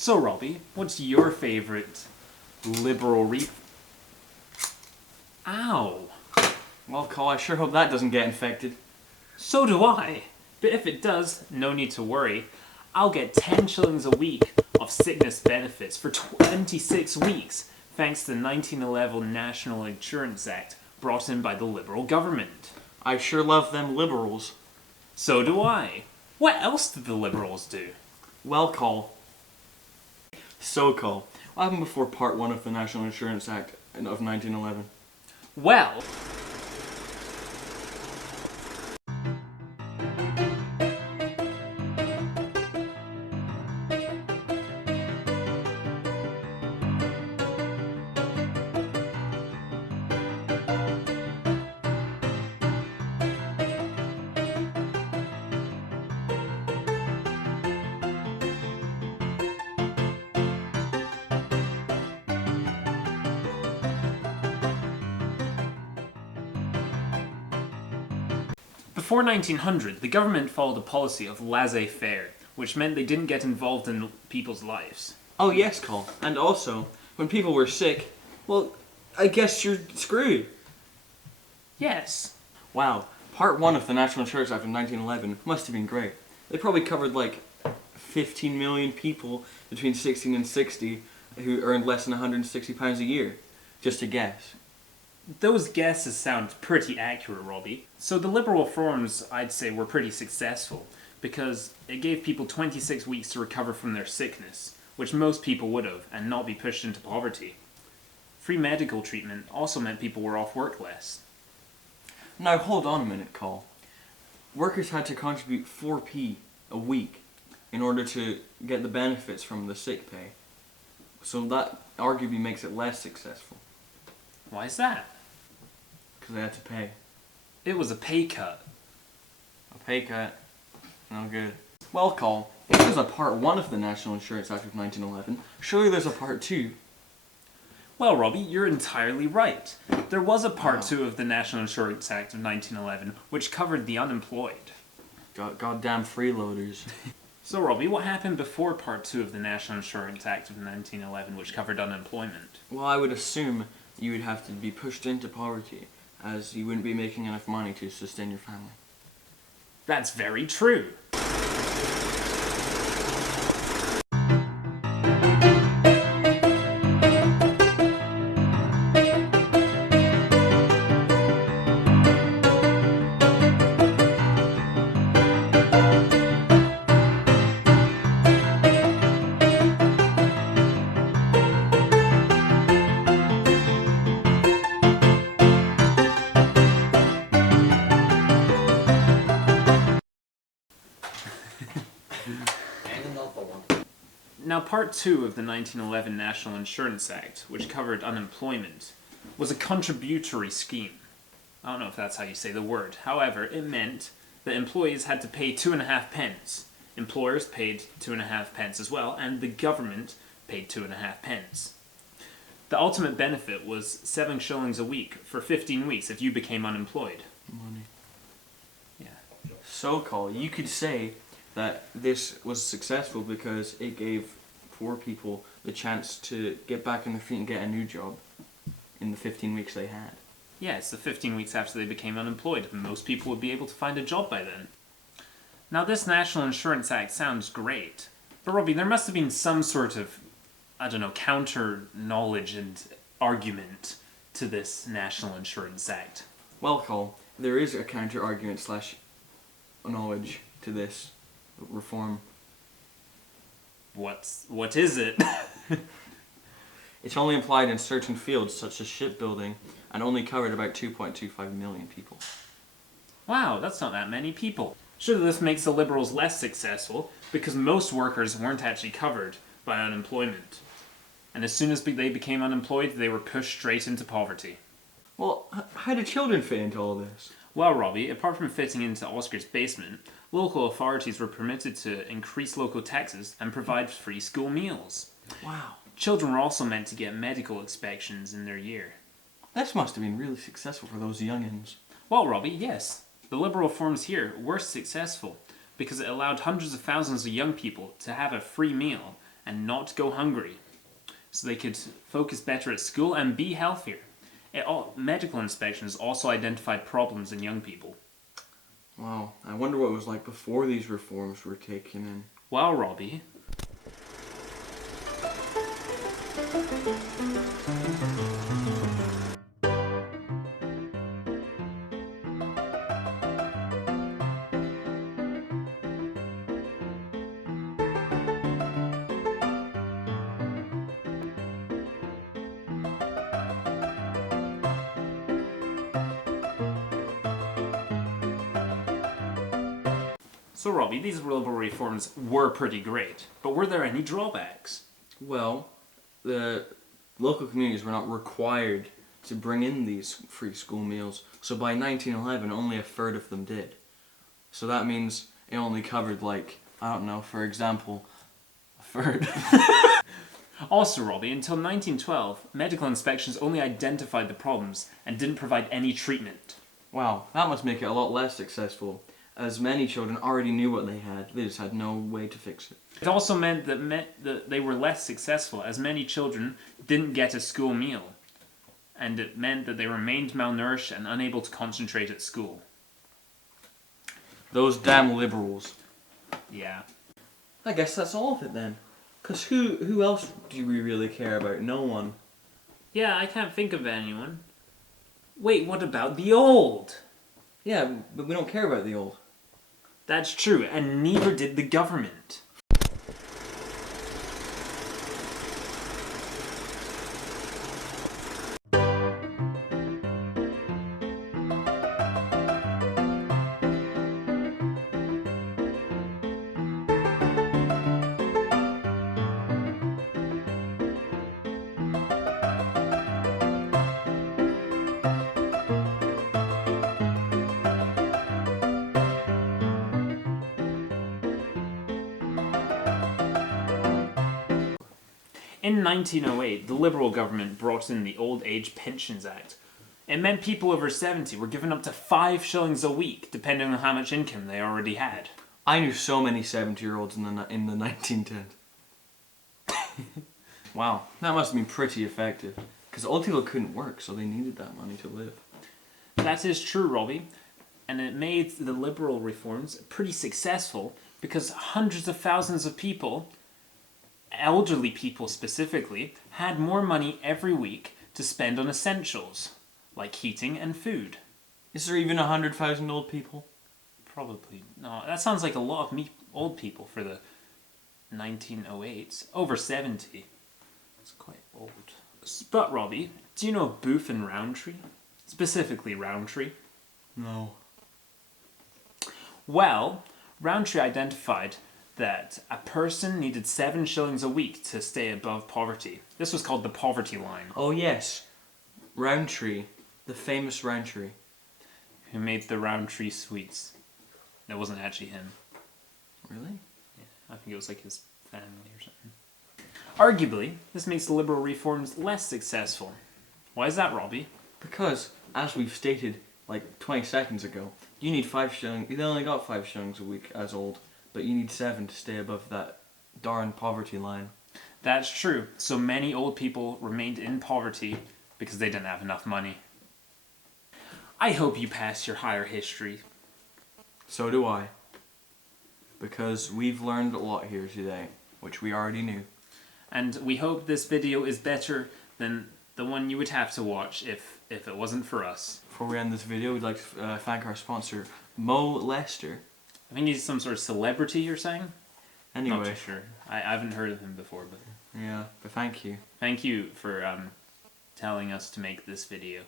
So, Robbie, what's your favourite liberal Ow! Well, Cole, I sure hope that doesn't get infected. So do I. But if it does, no need to worry. I'll get 10 shillings a week of sickness benefits for 26 weeks, thanks to the 1911 National Insurance Act brought in by the Liberal government. I sure love them liberals. So do I. What else did the Liberals do? Well, Cole. So, Cole, what happened before Part 1 of the National Insurance Act of 1911? Well, before 1900, the government followed a policy of laissez-faire, which meant they didn't get involved in people's lives. Oh, yes, Cole. And also, when people were sick, well, I guess you're screwed. Yes. Wow, Part 1 of the National Insurance Act of 1911 must have been great. They probably covered like 15 million people between 16 and 60 who earned less than £160 a year. Just a guess. Those guesses sound pretty accurate, Robbie. So the liberal reforms, I'd say, were pretty successful because it gave people 26 weeks to recover from their sickness, which most people would have, and not be pushed into poverty. Free medical treatment also meant people were off work less. Now hold on a minute, Cole. Workers had to contribute 4p a week in order to get the benefits from the sick pay. So that arguably makes it less successful, Why is that? because they had to pay. It was a pay cut. A pay cut. No good. Well, Cole, if there's a Part 1 of the National Insurance Act of 1911, surely there's a Part 2. Well, Robbie, you're entirely right. There was a Part Wow. 2 of the National Insurance Act of 1911, which covered the unemployed. Goddamn freeloaders. So, Robbie, what happened before Part 2 of the National Insurance Act of 1911, which covered unemployment? Well, I would assume you would have to be pushed into poverty, as you wouldn't be making enough money to sustain your family. That's very true. Now, Part 2 of the 1911 National Insurance Act, which covered unemployment, was a contributory scheme. I don't know if that's how you say the word. However, it meant that employees had to pay 2.5 pence. Employers paid 2.5 pence as well, and the government paid 2.5 pence. The ultimate benefit was 7 shillings a week for 15 weeks if you became unemployed. Money. Yeah. So, Cole, you could say that this was successful because it gave poor people the chance to get back on their feet and get a new job in the 15 weeks they had. Yeah, it's the 15 weeks after they became unemployed. Most people would be able to find a job by then. Now, this National Insurance Act sounds great, but Robbie, there must have been some sort of, counter knowledge and argument to this National Insurance Act. Well, Cole, there is a counter argument slash knowledge to this reform. What is it? It's only applied in certain fields such as shipbuilding and only covered about 2.25 million people. Wow, that's not that many people. Surely this makes the Liberals less successful because most workers weren't actually covered by unemployment. And as soon as they became unemployed, they were pushed straight into poverty. Well, how do children fit into all this? Well, Robbie, apart from fitting into Oscar's basement, local authorities were permitted to increase local taxes and provide free school meals. Wow. Children were also meant to get medical inspections in their year. This must have been really successful for those youngins. Well, Robbie, yes. The liberal reforms here were successful because it allowed hundreds of thousands of young people to have a free meal and not go hungry, so they could focus better at school and be healthier. Medical inspections also identified problems in young people. Wow, I wonder what it was like before these reforms were taken in. Well, Robbie, these liberal reforms were pretty great, but were there any drawbacks? Well, the local communities were not required to bring in these free school meals, so by 1911 only a third of them did. So that means it only covered, like, I don't know, for example, a third. Also, Robbie, until 1912, medical inspections only identified the problems and didn't provide any treatment. Wow, that must make it a lot less successful, as many children already knew what they just had no way to fix it. It also meant that they were less successful, as many children didn't get a school meal, and it meant that they remained malnourished and unable to concentrate at school. Those damn liberals. Yeah. I guess that's all of it then. Because who else do we really care about? No one. Yeah, I can't think of anyone. Wait, what about the old? Yeah, but we don't care about the old. That's true, and neither did the government. In 1908, the Liberal government brought in the Old Age Pensions Act. It meant people over 70 were given up to 5 shillings a week, depending on how much income they already had. I knew so many 70-year-olds in the 1910s. Wow, that must have been pretty effective. Because old people couldn't work, so they needed that money to live. That is true, Robbie. And it made the Liberal reforms pretty successful because hundreds of thousands of people, elderly people specifically, had more money every week to spend on essentials, like heating and food. Is there even 100,000 old people? Probably not. That sounds like a lot of old people for the 1908s. Over 70. That's quite old. But Robbie, do you know Booth and Rowntree? Specifically Rowntree. No. Well, Rowntree identified that a person needed 7 shillings a week to stay above poverty. This was called the poverty line. Oh yes, Rowntree, the famous Rowntree. Who made the Rowntree sweets. It wasn't actually him. Really? Yeah, I think it was like his family or something. Arguably, this makes the Liberal reforms less successful. Why is that, Robbie? Because, as we've stated like 20 seconds ago, you need 5 shillings. You only got 5 shillings a week as old, but you need 7 to stay above that darn poverty line. That's true. So many old people remained in poverty because they didn't have enough money. I hope you pass your higher history. So do I. Because we've learned a lot here today, which we already knew. And we hope this video is better than the one you would have to watch if it wasn't for us. Before we end this video, we'd like to thank our sponsor, Mo Lester. I think he's some sort of celebrity, you're saying? Anyway. Not too sure. I haven't heard of him before, but... Yeah, but thank you. Thank you for telling us to make this video.